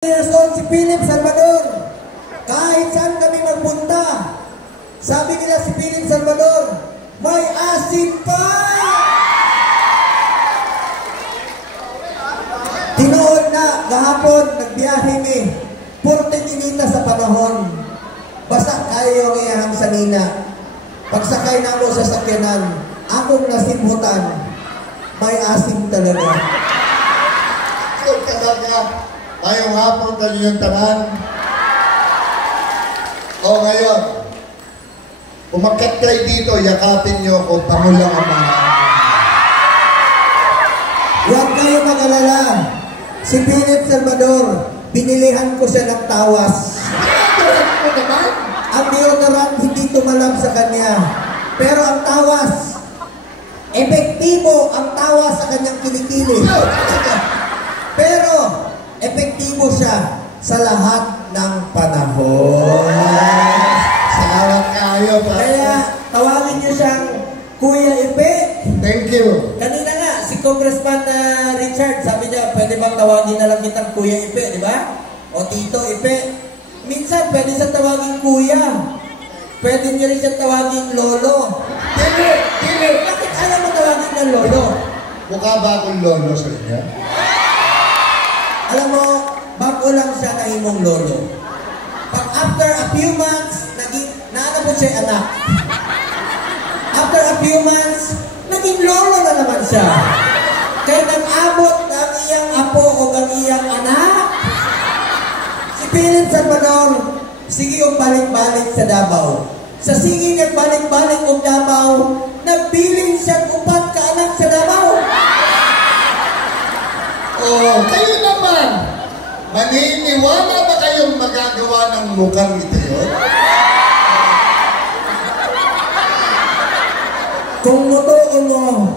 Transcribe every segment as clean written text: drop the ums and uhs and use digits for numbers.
Years old si Philip Salvador. Kahit saan kami magpunta, sabi nila si Philip Salvador, may asin pa! Tinood na, kahapon, nagbiyahe ni, purte inita sa panahon. Basta kayo ngayahang sanina. Pagsakay na mo sa sakyanan, akong nasimhutan, may asin talaga. So, talaga, ngayong hapon kayo yung tanan. O ngayon, umakyat kayo dito, yakapin nyo kung pangulang ang mga. Huwag kayo mag-alala. Si Philip Salvador, binilihan ko siya ng tawas. Deodorant mo naman? Ang deodorant hindi tumalab sa kanya. Pero ang tawas, epektibo ang tawas sa kanyang kilikili. Pero, epektibo siya sa lahat ng panahon. Salamat kayo. Kaya, tawagin niyo siyang Kuya Ipe. Thank you. Kanina nga, si Congressman Richard, sabi niya, pwede bang tawagin na lang kitang Kuya Ipe, di ba? O Tito Ipe. Minsan, pwede siyang tawagin Kuya. Pwede niyo rin siyang tawagin Lolo. Dili. Bakit ayaw mo tawagin ng Lolo? Mukha ba akong lolo sa inyo? Alam mo, bago lang siya nahimong lolo. Pag after a few months, naanapon siya anak. After a few months, naging lolo na naman siya. Kaya nag-abot ng iyang apo o ng iyang anak. Si Philip Salvador, sige yung balik-balik sa Davao. Sa sige ng balik-balik ng Davao, nagbiling siyang upat ka anak sa Davao. Oh, kayo naman. Maniniwala ba kayong magagawa ng mukhang ito yun? Kung mutuon mo,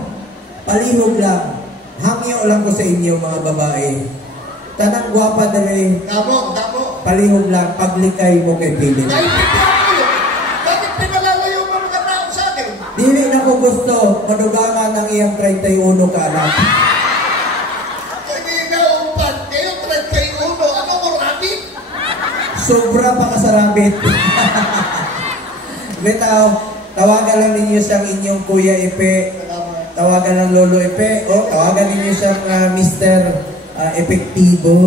palihog lang. Hangyo lang ko sa inyo mga babae. Tanang gwapa dali. Damo. Palihog lang, paglikay mo kay Philip. Ay, bakit pinalalayo mo mga tao sa akin? Dili na ko gusto, madugangan ng iyang 31 ka anak. Sobra pa ka sa rabbit. Bitaw, tawagan lang ninyo siyang inyong Kuya Ipe. Tawagan ng Lolo Ipe. O, tawagan ninyo siyang Mr. Epektibo.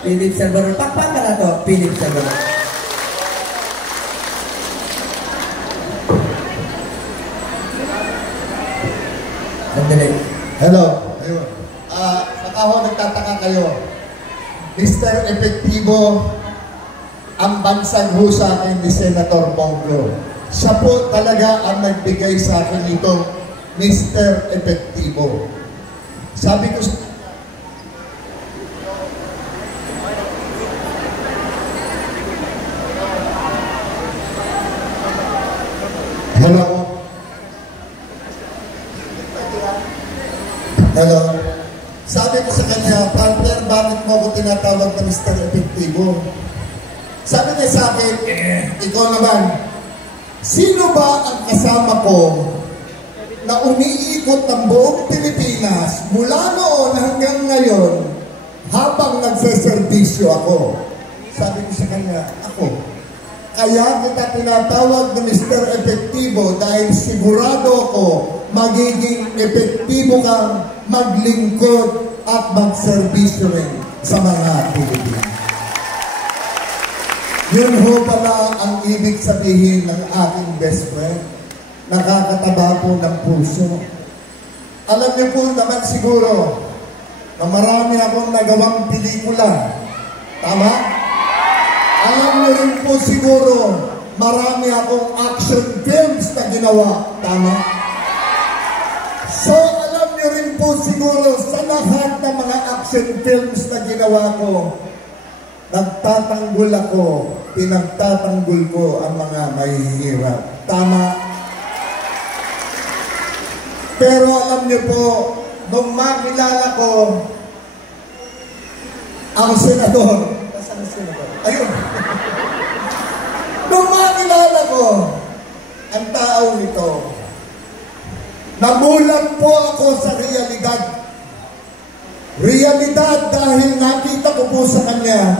Philip Salvador. Pakpak ka na to, Philip Salvador. Sandali. Hello. Ayun. Baka ho nagtataka kayo. Mr. Epektibo, ang bansang ho sa akin ni Senator Bongo. Siya po talaga ang nagbigay sa akin nitong Mr. Epektibo. Sabi ko sa... Hello? Hello? Sabi ko sa kanya, partner, bakit mo ako tinatawag na Mr. Epektibo? Sabi niya sa akin, ikaw naman, sino ba ang kasama ko na umiikot ng buong Pilipinas mula noon hanggang ngayon habang nagseservisyo ako? Sabi ko sa kanya, ako. Kaya kita tinatawag na Mr. Epektibo dahil sigurado ako magiging epektibo kang maglingkod at magserbisyo rin sa mga Pilipino. Yun ho pala ang ibig sabihin ng aking best friend. Nakakataba po ng puso. Alam niyo po naman siguro na marami akong nagawang pelikula. Tama? Alam niyo rin po siguro marami akong action films na ginawa. Tama? So, alam niyo rin po siguro sa lahat ng mga action films na ginawa ko, nagtatanggol ako, pinagtatanggol ko ang mga mahihirap. Tama? Pero alam niyo po, nung makilala ko ang senador, nasaan ang senador? Ayun! Nung makilala ko ang tao nito, namulat po ako sa realidad Realidad dahil nakita ko po sa kanya,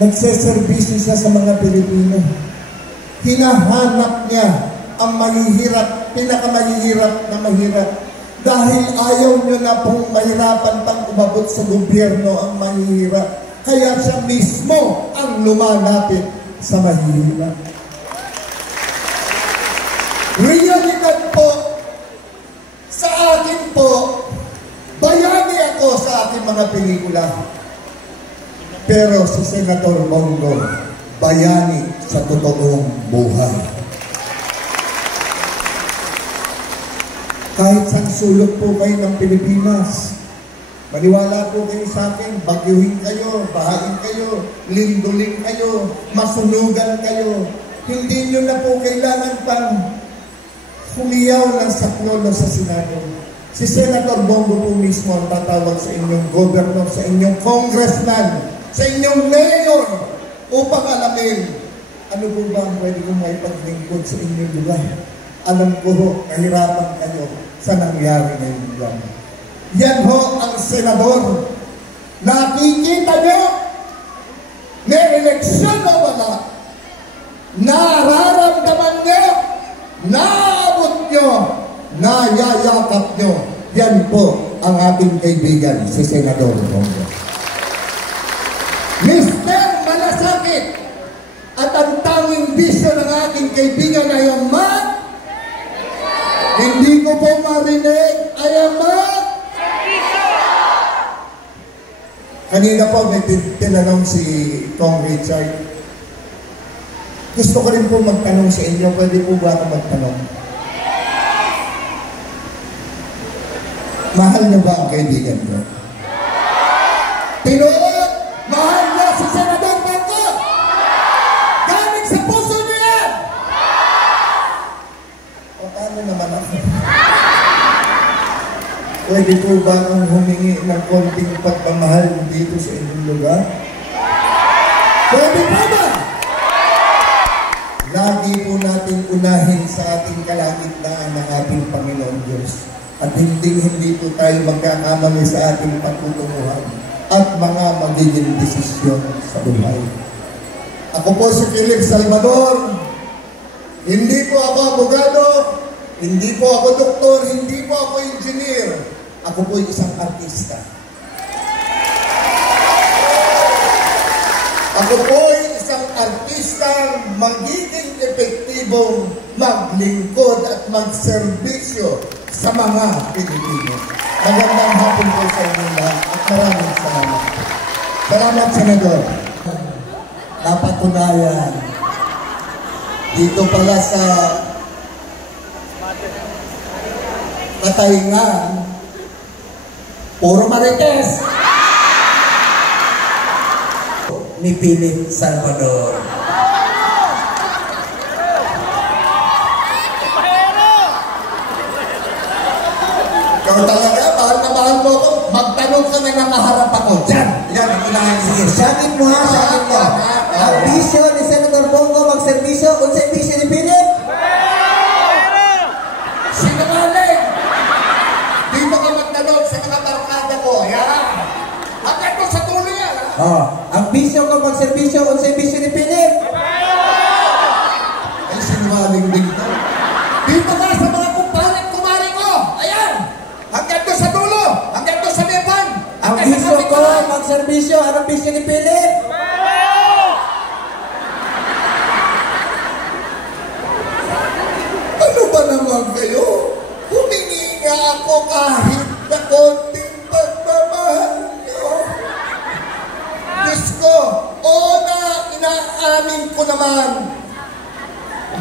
nagseservisyo siya sa mga Pilipino. Hinahanap niya ang mahihirap, pinakamahihirap na mahirap. Dahil ayaw niyo na pong mahirapan pang umabot sa gobyerno ang mahihirap. Kaya siya mismo ang lumalapit sa mahihirap. Realidad po, sa akin po, bayani ako sa aking mga pelikula. Pero si Senator Bongo, bayani sa totoong buhay. Kahit saan sulok po kayo ng Pilipinas, maniwala po kayo sa akin, bagyuhin kayo, bahain kayo, lindulin kayo, masunugan kayo. Hindi nyo na po kailangan pang humiyaw ng saklolo sa Senado. Si Senator Bongo po mismo ang tatawag sa inyong governor, sa inyong congressman, sa inyong mayor, upang alamin ano po ba ang pwede kong maipaglingkod sa inyong lugar. Alam ko ho, nahirapan kayo sa nangyari ngayong lugar. Yan ho ang senador. Nakikita nyo, may eleksyon o wala, nararamdaman nyo, naabot nyo, nayayakap nyo. Yan po ang ating kaibigan, si Senador Bongo. Mr. Malasakit, at ang tanging bisyo ng ating kaibigan ay ang hindi ko po marinig, ay ang Kanina po may tinanong si Kong Richard. Gusto ko rin po magtanong sa inyo, pwede po ba ako magtanong? Mahal niyo ba ang kaibigan ko? Tinuod, mahal niyo si Senador Bongo! Galing sa puso niyo yan! O paano naman ako? Pwede po ba akong humingi ng konting pagmamahal dito sa inyong lugar? Pwede po ba? Lagi po natin unahin sa ating kalagitnaan ng ating Panginoon Diyos. At hindi po tayo magkakamali sa ating pagtutunguhan at mga magiging desisyon sa buhay. Ako po si Philip Salvador. Hindi po ako abogado, hindi po ako doktor, hindi po ako engineer. Ako po isang artista. Ako po isang artistang magiging epektibong maglingkod at magserbisyo sa mga Pilipino. Magandang hapon po sa inyo lahat at maraming salamat. Salamat, Senador. Napatunayan dito pala sa Katayngan, puro Marites ni Philip Salvador. Ikaw talaga, mahal na mahal mo ako. Magtanong ka na nakaharap ako. Diyan! Yan, ang unahin. Sige, sakin mo ha, sakin mo. Ang bisyo ni Senator Bongo magserbisyo, kung sa bisyo ni Philip? Sinungaling! Di mo ka magtanong sa mga barkada ko. Yan! Hanggang mo sa tuloy yan, ha? Ang bisyo ko magserbisyo, kung sa bisyo ni Philip? Ay, sinungaling din to. Dito ka sa mga kumari ko. Ayan! Hanggang doon sa dulo! Hanggang doon sa mepan! Ang bisyo ko magserbisyo, anong bisyo ni Philip? Ano ba naman kayo? Humingi nga ako kahit na konting pagmamahal nyo. Diyos ko, inaamin ko naman,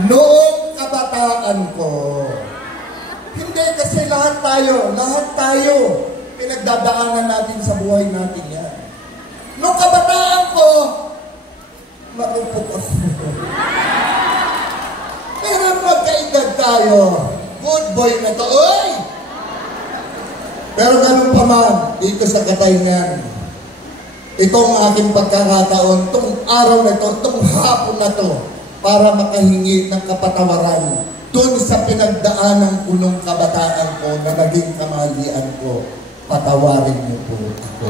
noong kabataan ko, hindi kasi lahat tayo, pinagdadaanan natin sa buhay natin yan. Noong kabataan ko, marupok ako. Pero magkaedad tayo, good boy na to, oy! Pero ganun pa man, dito sa Katayngan, itong aking pagkakataon, itong araw na ito, itong hapon na to, para makahingi ng kapatawaran dun sa pinagdaanang punong kabataan ko na naging kamalian ko. patawarin niyo po ako.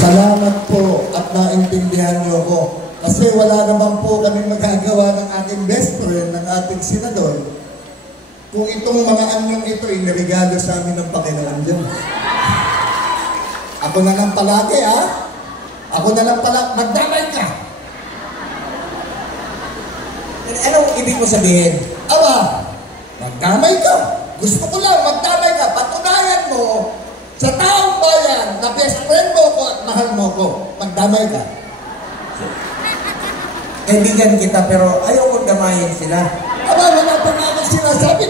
Salamat po at naintindihan niyo ako. Kasi wala naman po kami magagawa ng ating best friend, ng ating senador, kung itong mga anyong ito ay nirigalo sa amin ng Panginoon Diyos. Ako na lang palagi, ha? Ako na lang pala, magdamay ka! Anong ibig mo sabihin? Aba, magdamay ka! Gusto ko lang, magdamay ka! Patunayan mo sa taong bayan na best friend mo ko at mahal mo ko. Magdamay ka. Kaibigan kita pero ayaw kong damayin sila. Aba, wala pa nga akong sinasabi.